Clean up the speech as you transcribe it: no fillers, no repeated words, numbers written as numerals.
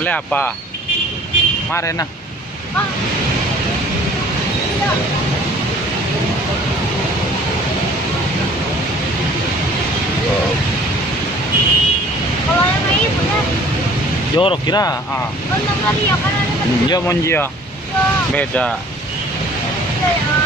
Beli apa? Mari nah. Ah, iya. Kalau yang ini punya, Jorok kira. Ah. bentar lagi ya kan ada kan? Iya monjia. Ya, Beda. ya, ya.